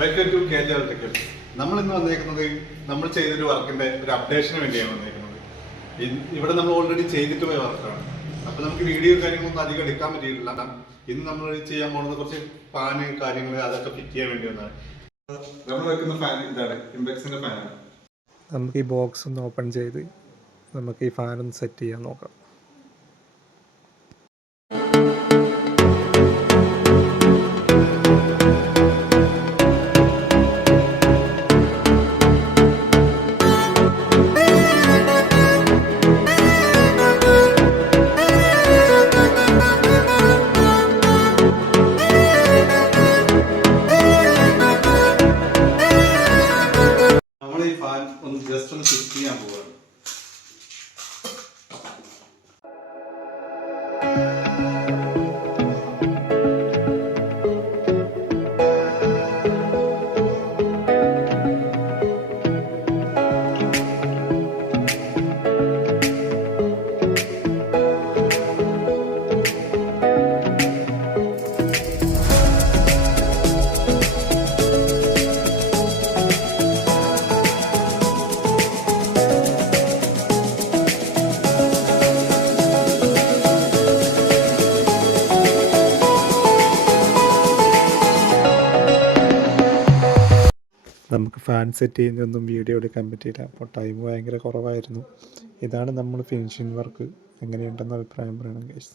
Welcome to KJ Electrical. നമ്മൾ ഇന്ന് വന്നേക്കുന്നത് നമ്മൾ ചെയ്തൊരു വർക്കിന്റെ ഒരു അപ്ഡേഷന് വേണ്ടിയാണ് വന്നേക്കുന്നത്. ഇവിടെ നമ്മൾ ഓൾറെഡി ചെയ്തിട്ട് പോയ വർക്കാണ്. അപ്പോൾ നമുക്ക് വീഡിയോ കാര്യങ്ങളൊന്നും അധികം എടുക്കാൻ പറ്റിയിട്ടില്ല. ഇന്ന് നമ്മൾ ചെയ്യാൻ പോകുന്നത് കുറച്ച് ഫാന് കാര്യങ്ങൾ അതൊക്കെ ഫിറ്റ് ചെയ്യാൻ വേണ്ടി വന്നതാണ്. നമ്മൾ വെക്കുന്ന ഫാൻ ഇതാണ്, ഇംപെക്സിന്റെ ഫാനാണ്. നമുക്ക് ഈ ബോക്സ് ഒന്ന് ഓപ്പൺ ചെയ്ത് നമുക്ക് ഈ ഫാൻ ഒന്ന് സെറ്റ് ചെയ്യാൻ നോക്കാം. ഈ ഫാൻ ഒന്ന് ജസ്റ്റ് ഒന്ന് ഫിറ്റ് ചെയ്യാൻ പോവാണ്. നമുക്ക് ഫാൻ സെറ്റ് ചെയ്യുന്നതൊന്നും വീഡിയോ എടുക്കാൻ പറ്റിയില്ല, അപ്പോൾ ടൈം ഭയങ്കര കുറവായിരുന്നു. ഇതാണ് നമ്മൾ ഫിനിഷിംഗ് വർക്ക്. എങ്ങനെയുണ്ടെന്ന് അഭിപ്രായം പറയണം ഗൈസ്.